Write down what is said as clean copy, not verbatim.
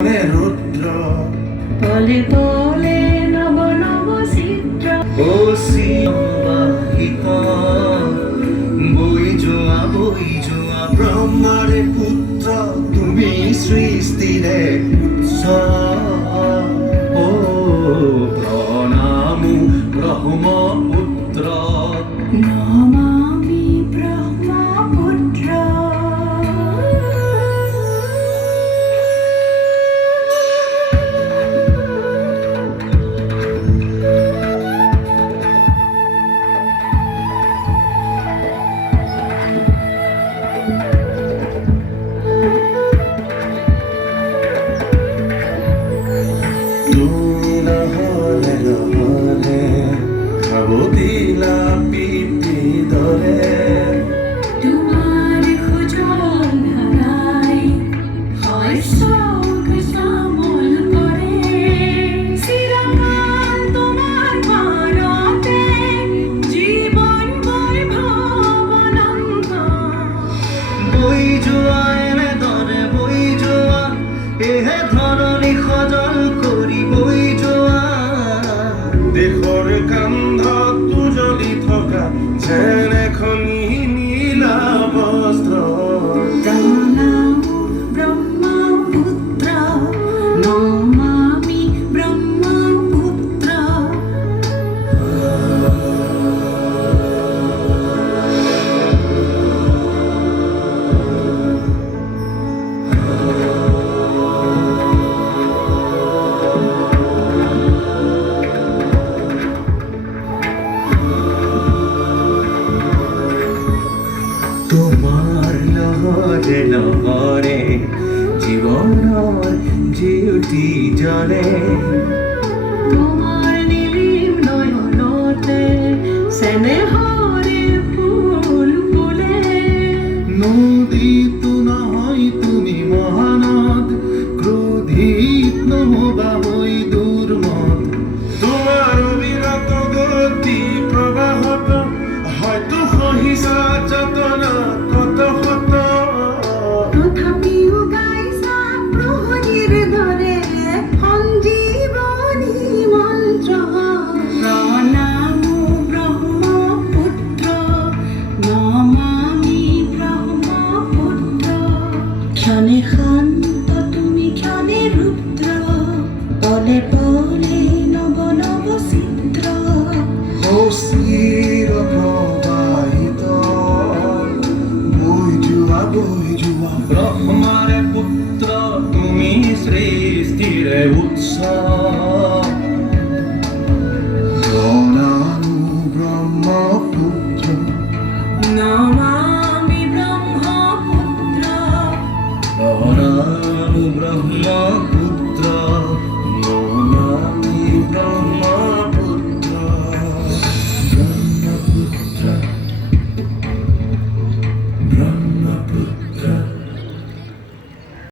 রুদ্র তলে তলে নব নব চিত্র অসীমাহিত বই যোৱা ব্ৰহ্মাৰে পুত্ৰ তুমি সৃষ্টিৰে উৎস ও প্ৰণামো ব্ৰহ্মপুত্ৰ নমামি ব্রহ্মপুত্র তুমি নহলে নহলে ভাবতিলা পিপি দৰে তোমার খোঁজন হারাই হয় শোক শ্যামল করে চিরকাল তোমার ভারতে জীবন বৈভব অনন্ত বই যোৱা এনেদৰে বই যোৱা এহে ধৰণী সজল কৰি বই যোৱা দেশৰ কান্ধত উজলি থকা যেন এখনি নীলা বস্ত্ৰ প্ৰণামো ব্ৰহ্মপুত্ৰ নমামি ব্ৰহ্মপুত্ৰ তোমাৰ লহৰে লহৰে জীৱনৰ জিউতি জ্বলে তোমার নীলিম নয়নতে স্নেহরে ফুল ফুলে নদীতো নহয় তুমি মহানদ ক্ৰোধিত নহবা হৈ দুৰ্মত তোমাৰ অবিৰত গতি প্ৰবাহত হয়তো সহিছা যাতনা কত শত তথাপিও গাইছা প্ৰহৰীৰ দৰে সঞ্জীৱনী মন্ত্ৰ প্ৰণামো ব্ৰহ্মপুত্ৰ নমামি ব্ৰহ্মপুত্ৰ ক্ষণে শান্ত তুমি ক্ষণে ৰুদ্ৰ পলে পলে নব নব চিত্ৰ অচিৰ প্ৰবাহিত বৈ যোৱা ব্ৰহ্মাৰে পুত্ৰ তুমি সৃষ্টিৰে উৎস প্ৰণামো ব্ৰহ্মপুত্ৰ